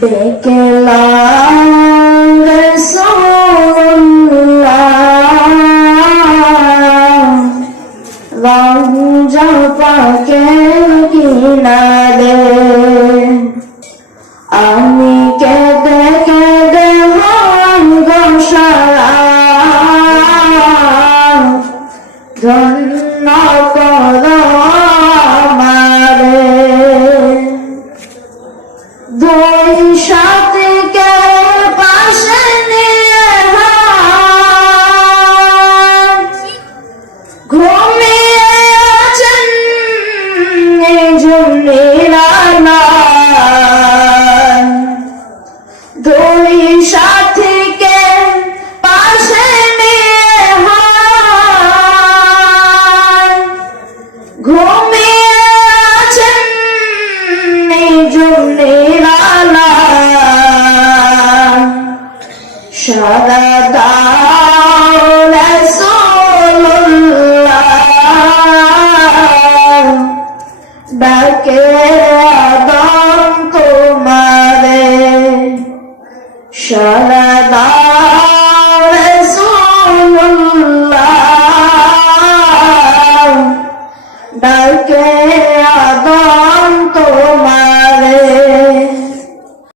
দেখলাম রাসূলুল্লাহ রওজা পাকের কিনারে, আমি কেঁদে কেঁদে হলাম গোসারা, ধন্য করো আমারে। দুই সাথীকে পাশে নিয়ে ঘুমিয়ে আছেন নিঝুম নীলায়। দুই সাথীকে পাশে নিয়ে ঘুমিয়ে আছেন নিঝুম নীলায়। সারা দাও রাসূলুল্লাহ, ডাকে আদম তোমারে। সারা দাও